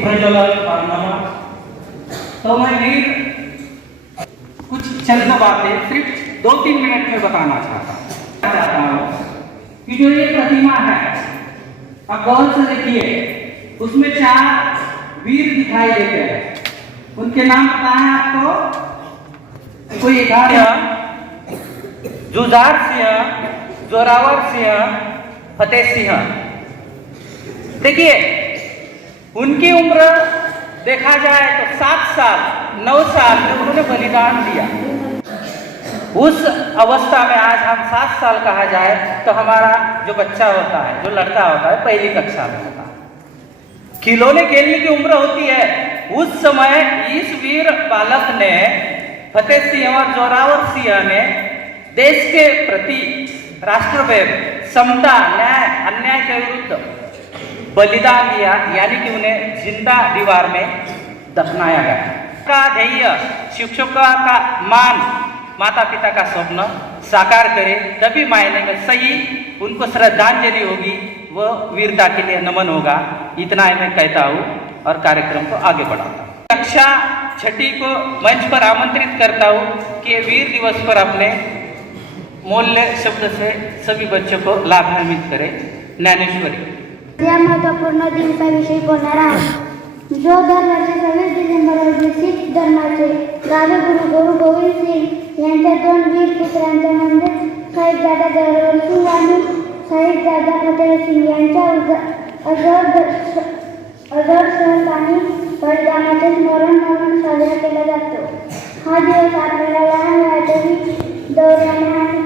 प्रज्वलन और नमन। तो मैं वीर कुछ चंद बातें सिर्फ 2-3 मिनट में बताना चाहता हूँ कि जो ये प्रतिमा है, आप गौर से देखिए, उसमें 4 वीर दिखाई देते हैं। उनके नाम पता है आपको? कोई 11 जुझार सिंह, जोरावर सिंह, फतेह सिंह। देखिए, उनकी उम्र देखा जाए तो 7 साल 9 साल में उन्होंने बलिदान दिया। उस अवस्था में आज हम 7 साल कहा जाए तो हमारा जो बच्चा होता है, जो लड़का होता है, पहली कक्षा में होता है, खिलौने खेलने की उम्र होती है। उस समय इस वीर बालक ने, फतेह सिंह और जोरावर सिंह ने देश के प्रति राष्ट्रप्रेम, समता, न्याय, अन्याय के विरुद्ध बलिदान दिया, यानी कि उन्हें जिंदा दीवार में दफनाया गया। का ध्येय शिक्षकों का मान, माता पिता का स्वप्न साकार करे, तभी मायने में सही उनको श्रद्धांजलि होगी, वो वीरता के लिए नमन होगा। इतना ही मैं कहता हूँ और कार्यक्रम को आगे बढ़ाता हूँ। कक्षा 6 को मंच पर आमंत्रित करता हूँ कि वीर दिवस पर अपने मूल्य शब्द से सभी बच्चों को लाभान्वित करें। ज्ञानेश्वरी या महत्वपूर्ण दिवसा विषयी बोलणार आहे। जो दरवर्षी 26 डिसेंबर रोजी शीख धर्माचे गुरु गोविंद सिंग यांच्या 2 वीर पुत्रांच्या म्हणजे साहिबजादा जोरावर सिंग आणि साहिबजादा फतेह सिंग यांच्या अजर सहकानी बलिदानाचे स्मरण म्हणून साजरा केला जातो। हा दिवस आपल्याला लहान वयातही दौऱ्याने आणि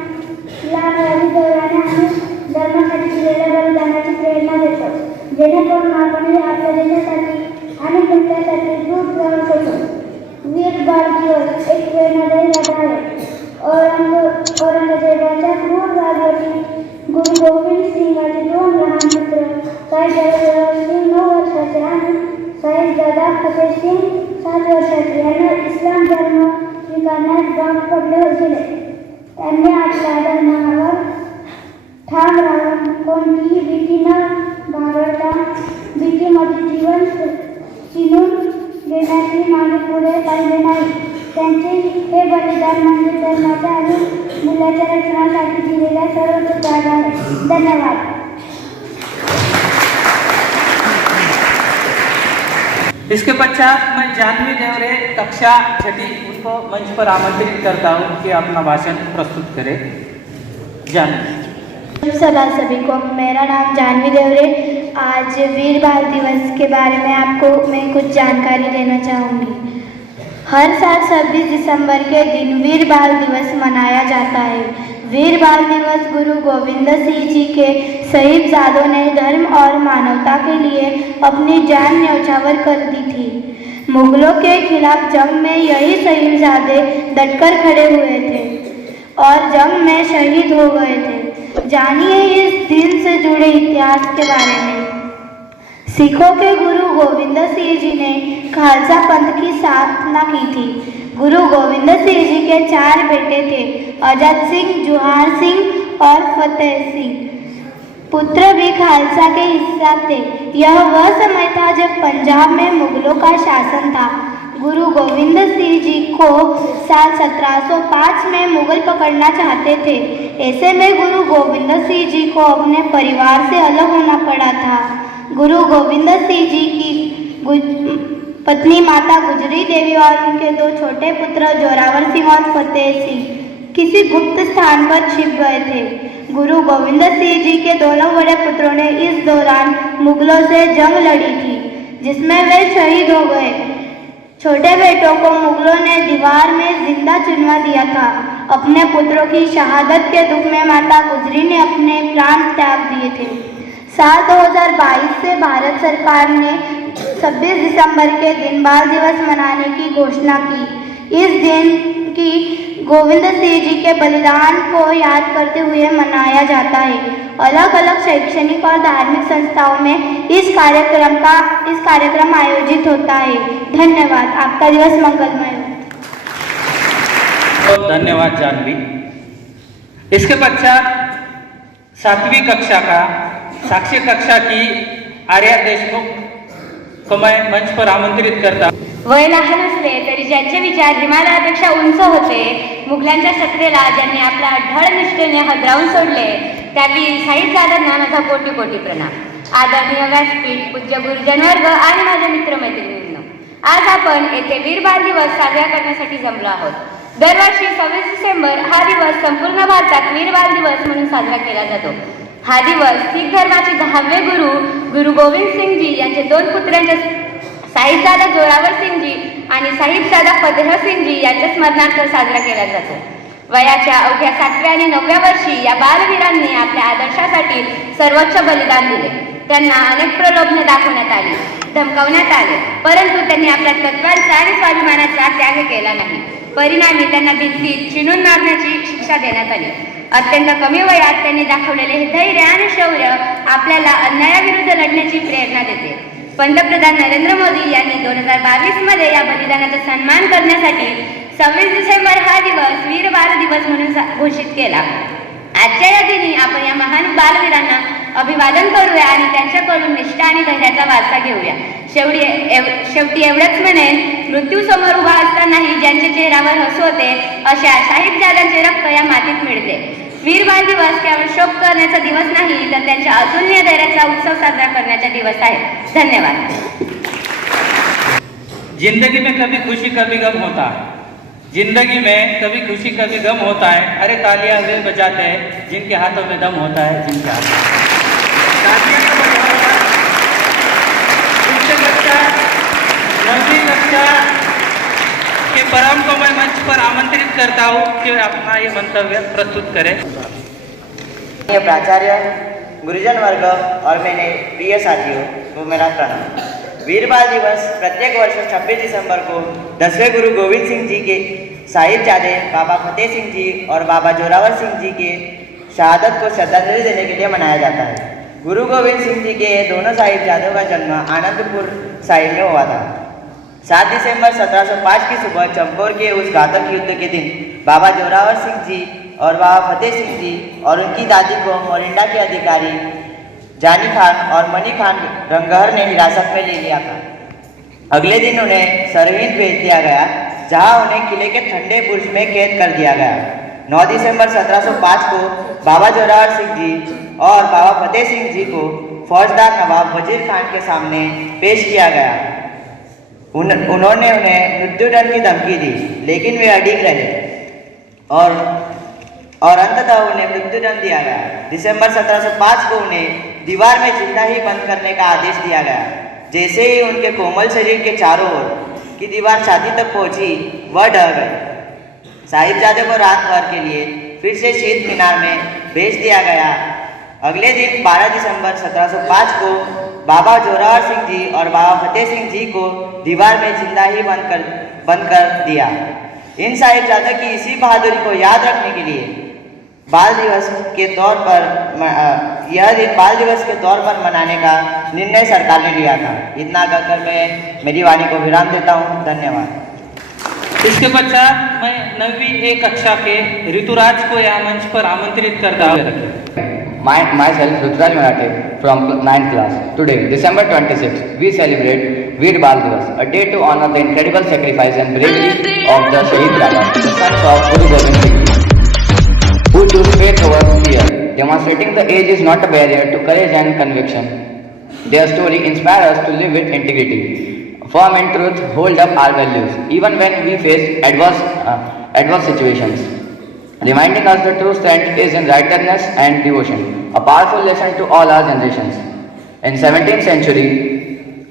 धर्मासाठी दिलेल्या बलिदानाची प्रेरणा देतो, जेणेकरून आपण आपल्या देशासाठी आणि तुमच्यासाठी दूर जाऊ शकतो। वीर बाल दिवस एक प्रेरणादायी गाथा आहे। औरंगजेबाच्या क्रूर राजवटीत गुरु गोविंद सिंगाचे 2 लहान पुत्र साहिबजादा सिंग 9 वर्षाचे आणि साहिबजादा फतेह सिंग 7 वर्षाचे यांना इस्लाम धर्म स्वीकारण्यास भाग पडले होते। त्यांनी आपल्या धर्मावर ठाम राहून कोणतीही भीती न बाळगता भीतीमध्ये जीवन चिनून देण्याची मागे पुढे पाहिले नाही। त्यांचे हे बलिदान म्हणजे धर्माच्या आणि मुलाच्या रक्षणासाठी दिलेल्या सर्वोच्च त्याग आहे। धन्यवाद। इसके पश्चात मैं जानवी देवरे कक्षा 6 उनको मंच पर आमंत्रित करता हूँ कि अपना भाषण प्रस्तुत करें। जानवी। सभी को मेरा नाम जानवी देवरे। आज वीर बाल दिवस के बारे में आपको मैं कुछ जानकारी देना चाहूँगी। हर साल 26 दिसंबर के दिन वीर बाल दिवस मनाया जाता है। वीर बाल दिवस गुरु गोविंद सिंह जी के साहिबजादों ने धर्म और मानवता के लिए अपनी जान न्यौछावर कर दी थी। मुगलों के खिलाफ जंग में यही साहिबजादे डटकर खड़े हुए थे और जंग में शहीद हो गए थे। जानिए इस दिन से जुड़े इतिहास के बारे में। सिखों के गुरु गोविंद सिंह जी ने खालसा पंथ की स्थापना की थी। गुरु गोविंद सिंह जी के 4 बेटे थे, अजत सिंह, जुहार सिंह और फतेह सिंह। पुत्र भी खालसा के हिस्सा थे। यह वह समय था जब पंजाब में मुगलों का शासन था। गुरु गोविंद सिंह जी को साल 1705 में मुगल पकड़ना चाहते थे। ऐसे में गुरु गोविंद सिंह जी को अपने परिवार से अलग होना पड़ा था। गुरु गोविंद सिंह जी की पत्नी माता गुजरी देवी और उनके 2 छोटे पुत्र जोरावर सिंह और फतेह सिंह किसी गुप्त स्थान पर छिप गए थे। गुरु गोविंद सिंह जी के दोनों बड़े पुत्रों ने इस दौरान मुगलों से जंग लड़ी थी, जिसमें वे शहीद हो गए। छोटे बेटों को मुगलों ने दीवार में जिंदा चुनवा दिया था। अपने पुत्रों की शहादत के दुख में माता गुजरी ने अपने प्राण त्याग दिए थे। साल 2022 से भारत सरकार ने 26 दिसंबर के दिन बाल दिवस मनाने की घोषणा की। इस दिन की गोविंद सिंह जी के बलिदान को याद करते हुए मनाया जाता है। अलग अलग शैक्षणिक और धार्मिक संस्थाओं में इस कार्यक्रम आयोजित होता है। धन्यवाद। आपका दिवस मंगलमय हो। बहुत धन्यवाद जानवी। इसके पश्चात 7वीं कक्षा का साक्षी कक्षा की आर्या देशमुख को मैं मंच पर आमंत्रित करता हूं। वय लहान असले तरी ज्यांचे विचार हिमालयापेक्षा उंच होते, मुघलांच्या सत्तेला ज्यांनी आपल्या ढळ निष्ठेने हदरावून सोडले, त्या वीर साहिबजाद्यांना माझा कोटी कोटी प्रणाम. आदरणीय व्यासपीठ, पूज्य गुरुजनवर्ग आणि माझे मित्रमैत्रिणींनो, आज आपण येथे वीर बाल दिवस साजरा करण्यासाठी जमलो आहोत. दरवर्षी 26 डिसेंबर हा दिवस संपूर्ण भारतात वीर बाल दिवस म्हणून साजरा केला जातो. हा दिवस शीख धर्माचे 10वे गुरु गोविंद सिंगजी यांचे 2 पुत्रांच्या साहिबजादा जोरावर सिंगजी आणि साहिबजादा फतेह सिंगजी यांच्या स्मरणार्थ साजरा केला जातो. वयाच्या अवघ्या 7व्या आणि 9व्या वर्षी या बालवीरांनी आपल्या आदर्शासाठी सर्वोच्च बलिदान दिले. त्यांना अनेक प्रलोभने दाखवण्यात आली, धमकावण्यात आले, परंतु त्यांनी आपल्या तत्वांचा आणि स्वाभिमानाचा त्याग केला नाही. परिणामी त्यांना भिंतीत चिणून मारण्याची शिक्षा देण्यात आली. अत्यंत कमी वयात त्यांनी दाखवलेले हे धैर्य आणि शौर्य आपल्याला अन्यायाविरुद्ध लढण्याची प्रेरणा देते. पंतप्रधान नरेंद्र मोदी यांनी 2022 मध्ये या बलिदानाचा सन्मान करण्यासाठी 26 डिसेंबर हा दिवस वीर बाल दिवस म्हणून घोषित केला. आजच्या या दिनी आपण या महान बालवीरांना अभिवादन करूया आणि त्यांच्याकडून निष्ठा आणि धैर्याचा वारसा घेऊया. शेवटी एवढंच म्हणेन, मृत्यू समोर उभा असतानाही ज्यांच्या चेहऱ्यावर हसू होते अशा साहिबजाद्यांचे रक्त या मातीत मिळते. वीर बाल दिवस केवळ शोक करण्याचा दिवस नाही, तर त्यांच्या अतुलनीय धैर्याचा उत्सव साजरा करण्याचा दिवस आहे. धन्यवाद. जिंदगी में कभी खुशी कभी गम होता है, जिंदगी में कभी खुशी कभी गम होता है. अरे तालियां वे बजाते हैं जिनके हाथों में दम होता है, जिनके हाथों तालियां का बजाना. उच्च कक्षा 9वीं कक्षा के परम को मैं मंच पर आमंत्रित करता हूँ कि अपना ये मंतव्य प्रस्तुत करें. प्राचार्य, गुरुजन वर्ग और मेरे प्रिय साथियों को मेरा प्रणाम. वीर बाल दिवस प्रत्येक वर्ष 26 दिसंबर को 10वें गुरु गोविंद सिंह जी के साहिबजादे बाबा फतेह सिंह जी और बाबा जोरावर सिंह जी के शहादत को श्रद्धांजलि देने के लिए मनाया जाता है. गुरु गोविंद सिंह जी के दोनों साहिबजादों का जन्म आनंदपुर साहिब में हुआ था. 7 दिसंबर 1705 की सुबह चंपोर के उस घातक युद्ध के दिन बाबा जोरावर सिंह जी और बाबा फतेह सिंह जी और उनकी दादी को मोरिंडा के अधिकारी जानी खान और मनी खान रंगहर ने हिरासत में ले लिया था. अगले दिन उन्हें सरहिंद भेज दिया गया, जहां उन्हें किले के ठंडे बुर्ज में कैद कर दिया गया. 9 दिसंबर 1705 को बाबा जोरावर सिंह जी और बाबा फतेह सिंह जी को फौजदार नवाब वजीर खान के सामने पेश किया गया. उन्होंने उन्हें मृत्युदंड की धमकी दी, लेकिन वे अडिग रहे और अंततः उन्हें मृत्युदंड दिया गया. दिसंबर 1705 को उन्हें दीवार में जिंदा ही बंद करने का आदेश दिया गया. जैसे ही उनके कोमल शरीर के चारों ओर की दीवार छाती तक पहुंची, वह डर गए. साहिबजादे को रात भर के लिए फिर से शीत मीनार में भेज दिया गया. अगले दिन 12 दिसंबर 1705 को बाबा जोरावर सिंह जी और बाबा फतेह सिंह जी को दीवार में जिंदा ही बंद कर दिया. इन साहिबजादों की इसी बहादुरी को याद रखने के लिए बाल दिवस के तौर पर यह दिन बाल दिवस के तौर पर मनाने का निर्णय सरकार ने लिया था. इतना कहकर मैं मेरी वाणी को विराम देता हूँ. धन्यवाद. इसके पश्चात मैं 9वीं A कक्षा के ऋतुराज को यह मंच पर आमंत्रित करता हूँ. Myself Rutraj Marathe from 9th class. Today, December 26th, we celebrate Veer Bal Divas, a day to honor the incredible sacrifice and bravery of the Shaheed Raja, the sons of Guru Gobind Singh Ji, who choose faith over fear, demonstrating the age is not a barrier to courage and conviction. Their story inspires us to live with integrity, firm in truth, hold up our values, even when we face adverse situations, reminding us the true strength is in righteousness and devotion, a powerful lesson to all our generations. In 17th century,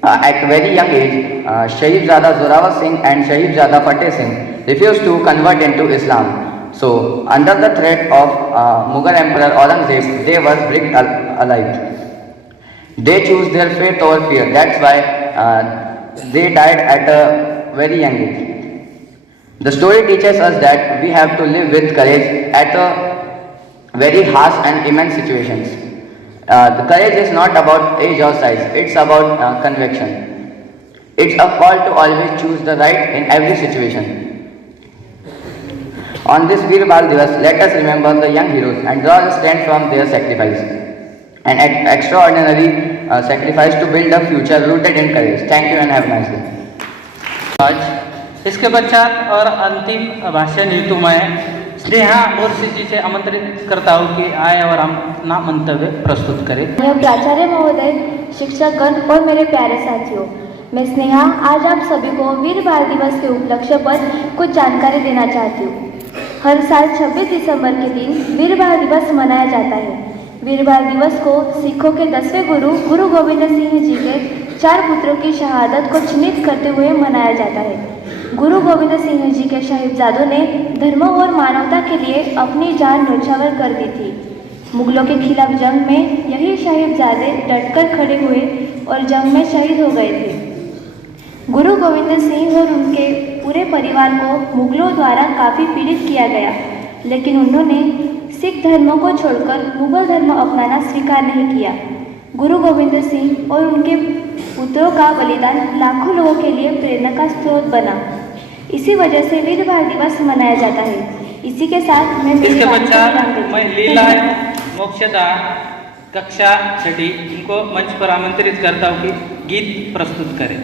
at a very young age, Sahibzada Zorawar Singh and Sahibzada Fateh Singh refused to convert into Islam. So, under the threat of Mughal Emperor Aurangzeb, they were bricked alive. They chose their faith over fear. That's why they died at a very young age. The story teaches us that we have to live with courage at a very harsh and immense situations. The courage is not about age or size, it's about conviction. It's a call to always choose the right in every situation. On this Veer Bal Divas, let us remember the young heroes and draw a stand from their sacrifice. An extraordinary sacrifice to build a future rooted in courage. Thank you and have a nice day. आज इसके पश्चात और अंतिम भाषण हेतु मैं स्नेहा मोर्शी जी से आमंत्रित करता हूँ कि आए और हम अपना मंतव्य प्रस्तुत करें। माननीय प्राचार्य महोदय, शिक्षकगण और मेरे प्यारे साथियों, मैं स्नेहा आज आप सभी को वीर बाल दिवस के उपलक्ष्य पर कुछ जानकारी देना चाहती हूँ। हर साल 26 दिसंबर के दिन वीर बाल दिवस मनाया जाता है। वीर बाल दिवस को सिखों के 10वें गुरु गुरु गोविंद सिंह जी के 4 पुत्रों की शहादत को चिन्हित करते हुए मनाया जाता है। गुरु गोविंद सिंह जी के साहिबजादों ने धर्म और मानवता के लिए अपनी जान न्यौछावर कर दी थी। मुगलों के खिलाफ जंग में यही साहिबजादे डटकर खड़े हुए और जंग में शहीद हो गए थे। गुरु गोविंद सिंह और उनके पूरे परिवार को मुगलों द्वारा काफ़ी पीड़ित किया गया, लेकिन उन्होंने सिख धर्म को छोड़कर मुगल धर्म अपनाना स्वीकार नहीं किया। गुरु गोविंद सिंह और उनके पुत्रों का बलिदान लाखों लोगों के लिए प्रेरणा का स्रोत बना। इसी वजह से वीर बाल दिवस मनाया जाता है। इसी के साथ मैं इसके पश्चात मैं लीला मोक्षदा कक्षा 6 इनको मंच पर आमंत्रित करता हूँ कि गीत प्रस्तुत करें।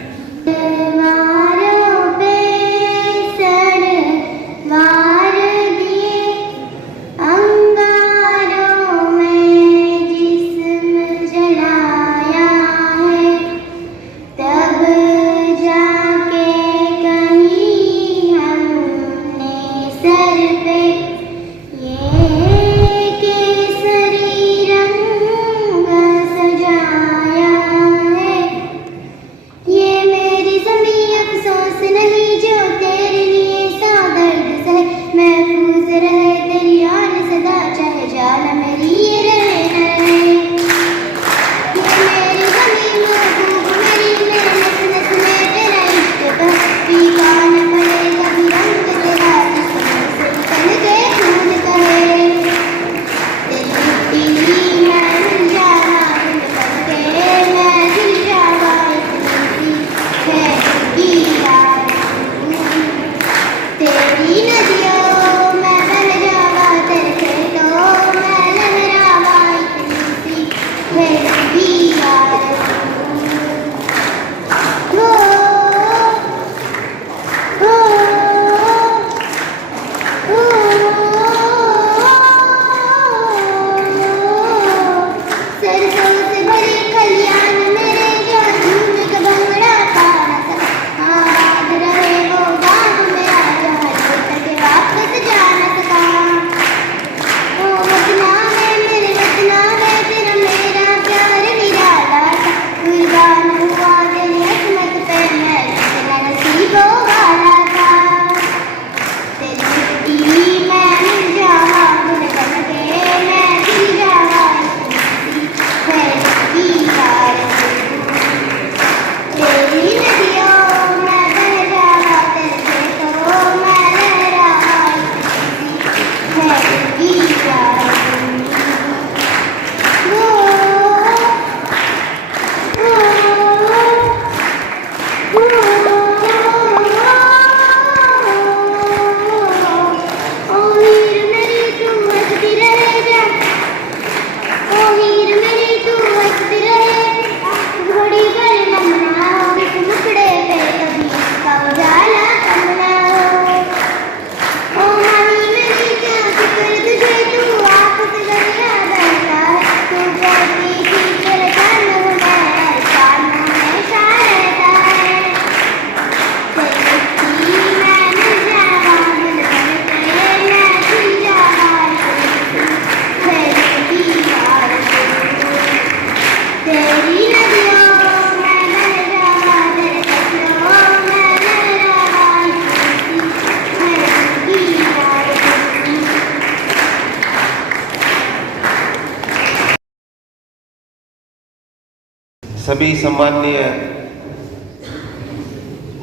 सभी सम्माननीय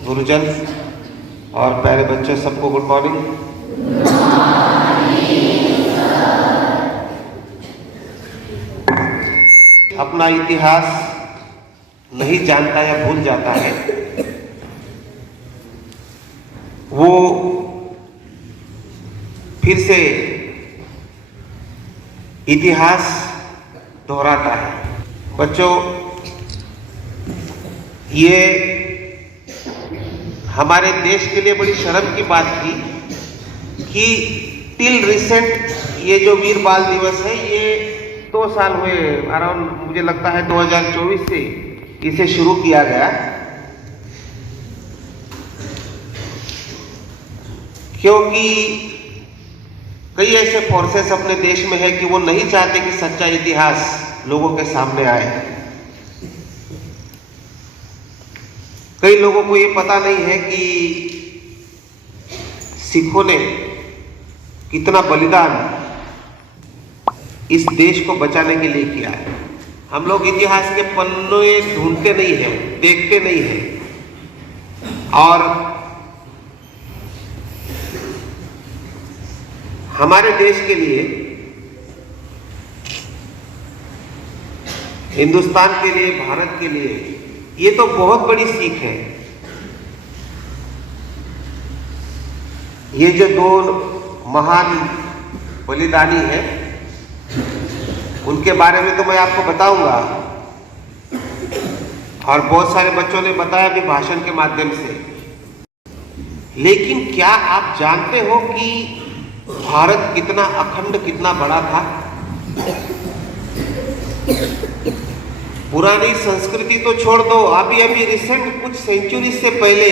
गुरुजन और प्यारे बच्चे, सबको गुड मॉर्निंग। अपना इतिहास नहीं जानता या भूल जाता है, वो फिर से इतिहास दोहराता है। बच्चों, ये हमारे देश के लिए बड़ी शर्म की बात थी कि टिल रिसेंट ये जो वीर बाल दिवस है ये 2 साल हुए, अराउंड मुझे लगता है 2024 से इसे शुरू किया गया, क्योंकि कई ऐसे फोर्सेस अपने देश में है कि वो नहीं चाहते कि सच्चा इतिहास लोगों के सामने आए। कई लोगों को ये पता नहीं है कि सिखों ने कितना बलिदान इस देश को बचाने के लिए किया है। हम लोग इतिहास के पन्ने ढूंढते नहीं हैं, देखते नहीं हैं, और हमारे देश के लिए, हिंदुस्तान के लिए, भारत के लिए ये तो बहुत बड़ी सीख है। ये जो 2 महान बलिदानी हैं उनके बारे में तो मैं आपको बताऊंगा, और बहुत सारे बच्चों ने बताया भी भाषण के माध्यम से। लेकिन क्या आप जानते हो कि भारत कितना अखंड, कितना बड़ा था? पुरानी संस्कृति तो छोड़ दो, अभी अभी रिसेंट कुछ सेंचुरी से पहले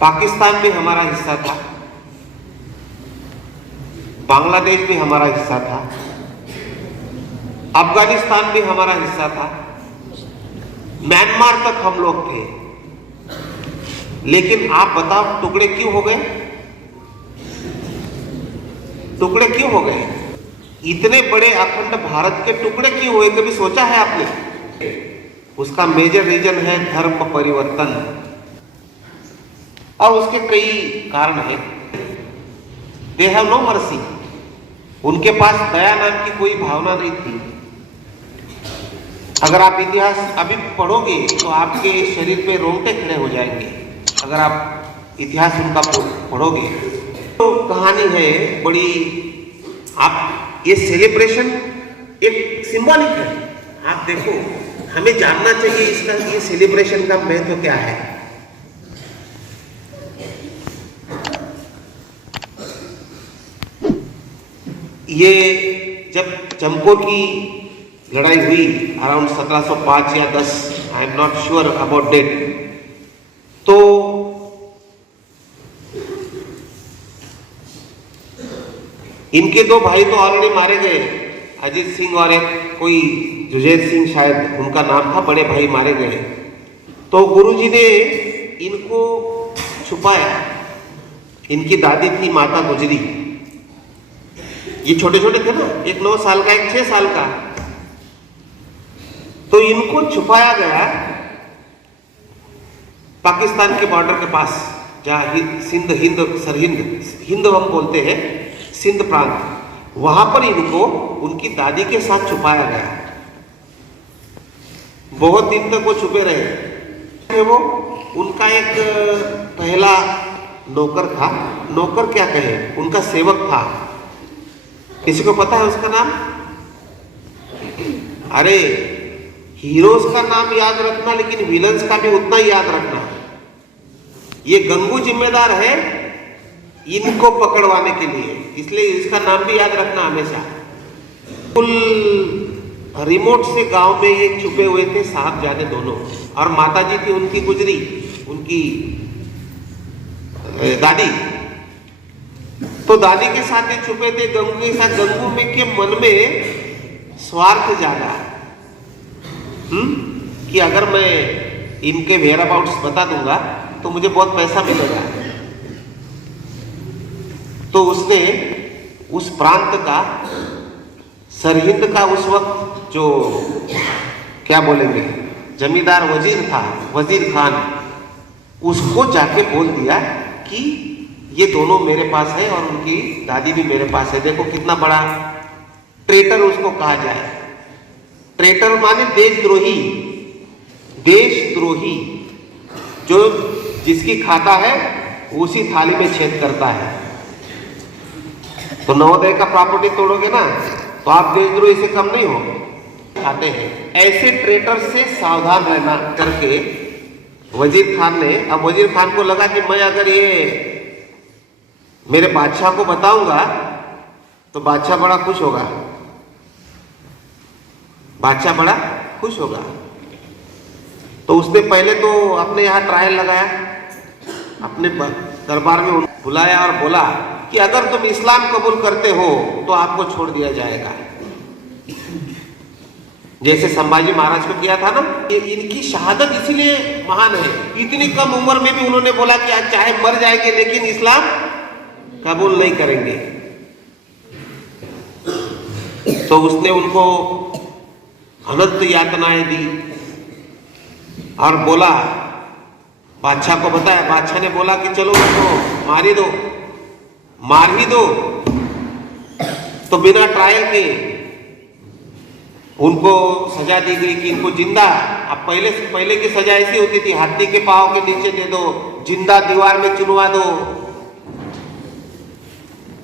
पाकिस्तान भी हमारा हिस्सा था, बांग्लादेश भी हमारा हिस्सा था, अफगानिस्तान भी हमारा हिस्सा था, म्यांमार तक हम लोग थे। लेकिन आप बताओ टुकड़े क्यों हो गए? टुकड़े क्यों हो गए? इतने बड़े अखंड भारत के टुकड़े क्यों हुए? कभी सोचा है आपने? उसका मेजर रीजन है धर्म परिवर्तन, और उसके कई कारण हैं। दे हैव नो मर्सी, उनके पास दया नाम की कोई भावना नहीं थी। अगर आप इतिहास अभी पढ़ोगे तो आपके शरीर पे रोंगटे खड़े हो जाएंगे। अगर आप इतिहास उनका पढ़ोगे तो कहानी है बड़ी। आप ये सेलिब्रेशन एक सिंबॉलिक है, आप देखो, हमें जानना चाहिए इसका, ये सेलिब्रेशन का महत्व क्या है। ये जब चंपो की लड़ाई हुई अराउंड 1705 या 10, I am not sure about date, तो इनके 2 भाई तो ऑलरेडी मारे गए, अजीत सिंह और एक कोई जुझेर सिंह शायद उनका नाम था, बड़े भाई मारे गए। तो गुरुजी ने इनको छुपाया। इनकी दादी थी माता गुजरी, ये छोटे छोटे थे ना, एक 9 साल का, एक 6 साल का। तो इनको छुपाया गया पाकिस्तान के बॉर्डर के पास, जहाँ सिंध, हिंद, सरहिंद, हिंद हम बोलते हैं, सिंध प्रांत, वहां पर इनको उनकी दादी के साथ छुपाया गया। बहुत दिन तक वो छुपे रहे। वो उनका एक पहला नौकर था, नौकर क्या कहे, उनका सेवक था। किसी को पता है उसका नाम? अरे हीरोज का नाम याद रखना, लेकिन विलन्स का भी उतना ही याद रखना। ये गंगू जिम्मेदार है इनको पकड़वाने के लिए, इसलिए इसका नाम भी याद रखना हमेशा। कुल रिमोट से गांव में ये छुपे हुए थे साहबजादे दोनों, और माताजी थी उनकी गुजरी, उनकी दादी। तो दादी के साथ ये छुपे थे, गंगू के साथ। गंगू में के मन में स्वार्थ जागा कि अगर मैं इनके वेयर अबाउट्स बता दूंगा तो मुझे बहुत पैसा मिलेगा। तो उसने उस प्रांत का, सरहिंद का उस वक्त जो क्या बोलेंगे जमींदार वजीर था, वजीर खान, उसको जाके बोल दिया कि ये दोनों मेरे पास है और उनकी दादी भी मेरे पास है। देखो कितना बड़ा ट्रेटर उसको कहा जाए। ट्रेटर माने देशद्रोही, देशद्रोही, जो जिसकी खाता है उसी थाली में छेद करता है। तो नवोदय का प्रॉपर्टी तोड़ोगे ना तो आप देशद्रोही से कम नहीं हो। खाते हैं। ऐसे ट्रेटर से सावधान रहना करके वजीर खान ने, अब वजीर खान को लगा कि मैं अगर ये मेरे बादशाह को बताऊंगा तो बादशाह बड़ा खुश होगा, बादशाह बड़ा खुश होगा। तो उसने पहले तो अपने यहाँ ट्रायल लगाया, अपने दरबार में बुलाया और बोला कि अगर तुम इस्लाम कबूल करते हो तो आपको छोड़ दिया जाएगा, जैसे संभाजी महाराज को किया था ना। इनकी शहादत इसीलिए महान है, इतनी कम उम्र में भी उन्होंने बोला कि आज चाहे मर जाएंगे लेकिन इस्लाम कबूल नहीं करेंगे। तो उसने उनको अनंत यातनाएं दी और बोला, बादशाह को बताया। बादशाह ने बोला कि चलो उसको मार ही दो, मार ही दो। तो बिना ट्रायल के उनको सजा दी गई कि इनको जिंदा, अब पहले की सजा ऐसी होती थी, हाथी के पांव के नीचे दे दो, जिंदा दीवार में चुनवा दो।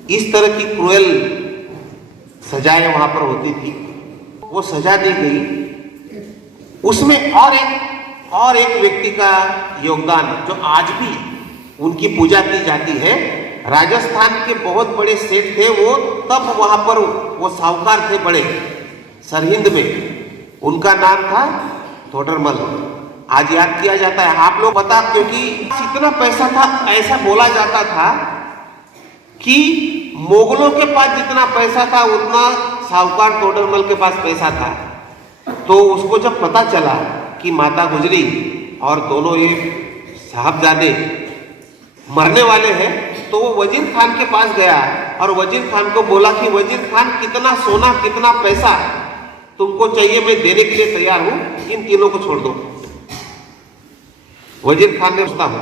इस तरह की क्रूएल सजाएं वहां पर होती थी, वो सजा दी गई। उसमें और एक व्यक्ति का योगदान जो आज भी उनकी पूजा की जाती है। राजस्थान के बहुत बड़े सेठ थे वो, तब वहां पर वो साहूकार थे बड़े सरहिंद में, उनका नाम था तोडरमल। आज याद किया जाता है, आप लोग पता, क्योंकि इतना पैसा था, ऐसा बोला जाता था कि मुगलों के पास जितना पैसा था उतना साहूकार तोडरमल के पास पैसा था। तो उसको जब पता चला कि माता गुजरी और दोनों ये साहबजादे मरने वाले हैं, तो वो वजीर खान के पास गया और वजीर खान को बोला कि वजीर खान, कितना सोना कितना पैसा तुमको चाहिए, मैं देने के लिए तैयार हूं, इन तीनों को छोड़ दो। वजीर खान ने सोचता हूं,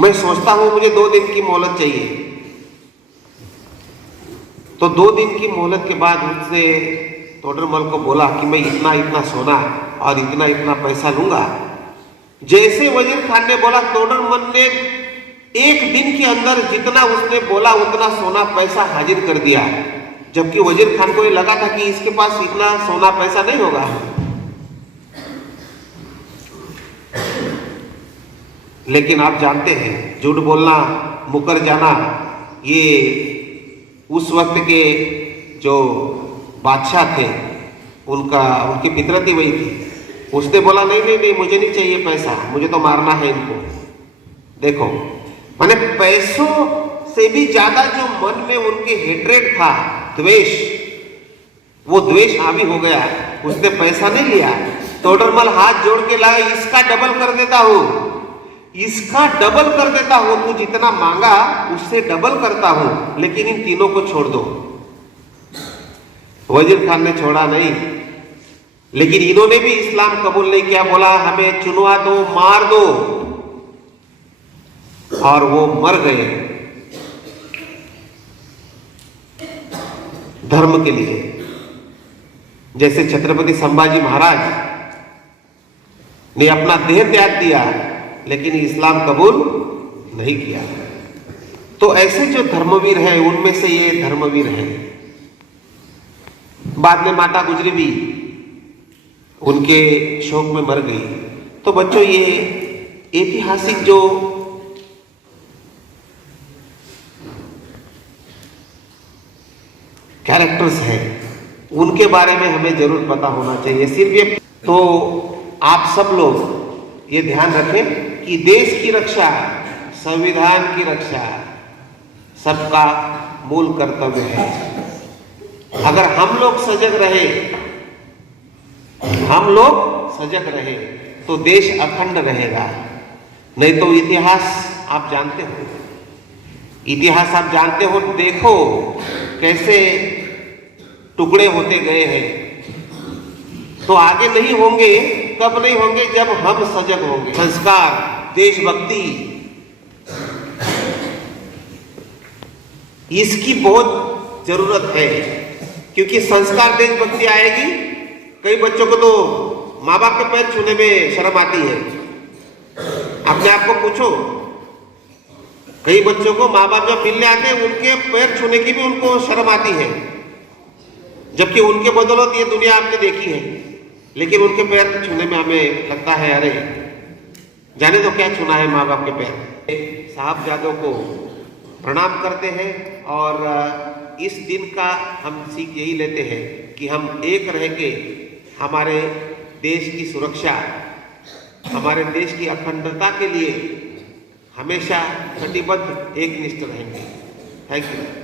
मैं सोचता हूं मुझे 2 दिन की मोहलत चाहिए। तो 2 दिन की मोहलत के बाद उसने तोडरमल को बोला कि मैं इतना इतना सोना और इतना इतना पैसा लूंगा। जैसे वजीर खान ने बोला, तोडरमल ने 1 दिन के अंदर जितना उसने बोला उतना सोना पैसा हाजिर कर दिया। जबकि वजीर खान को ये लगा था कि इसके पास इतना सोना पैसा नहीं होगा। लेकिन आप जानते हैं, झूठ बोलना, मुकर जाना, ये उस वक्त के जो बादशाह थे उनकी फितरत ही वही थी। उसने बोला नहीं नहीं नहीं, मुझे नहीं चाहिए पैसा, मुझे तो मारना है इनको। देखो, माने पैसों से भी ज्यादा जो मन में उनके हेट्रेड था, द्वेष, वो द्वेष हावी हो गया। उसने पैसा नहीं लिया, तोडरमल हाथ जोड़ के लाए, इसका डबल कर देता हूं, इसका डबल कर देता हूं, तू जितना मांगा उससे डबल करता हूं, लेकिन इन तीनों को छोड़ दो। वजीर खान ने छोड़ा नहीं, लेकिन इन्होंने भी इस्लाम कबूल नहीं किया। बोला हमें चुनवा दो, मार दो, और वो मर गए धर्म के लिए। जैसे छत्रपति संभाजी महाराज ने अपना देह त्याग दिया लेकिन इस्लाम कबूल नहीं किया। तो ऐसे जो धर्मवीर हैं उनमें से ये धर्मवीर हैं। बाद में माता गुजरी भी उनके शोक में मर गई। तो बच्चों, ये ऐतिहासिक जो कैरेक्टर्स हैं उनके बारे में हमें जरूर पता होना चाहिए। सिर्फ ये तो आप सब लोग ये ध्यान रखें कि देश की रक्षा, संविधान की रक्षा सबका मूल कर्तव्य है। अगर हम लोग सजग रहे तो देश अखंड रहेगा। नहीं तो इतिहास आप जानते हो, देखो कैसे टुकड़े होते गए हैं। तो आगे नहीं होंगे, कब नहीं होंगे? जब हम सजग होंगे। संस्कार, देशभक्ति, इसकी बहुत जरूरत है, क्योंकि संस्कार देशभक्ति आएगी। कई बच्चों को तो माँ बाप के पैर छूने में शर्म आती है। अपने आप को पूछो, कई बच्चों को माँ बाप जब मिलने आते हैं उनके पैर छूने की भी उनको शर्म आती है। जबकि उनके बदौलत ये दुनिया आपने देखी है, लेकिन उनके पैर छूने में हमें लगता है अरे जाने तो क्या छूना है माँ बाप के पैर। साहबजादों को प्रणाम करते हैं और इस दिन का हम सीख यही लेते हैं कि हम एक रह के हमारे देश की सुरक्षा, हमारे देश की अखंडता के लिए हमेशा कटिबद्ध एक निष्ठ रहेंगे। Thank you.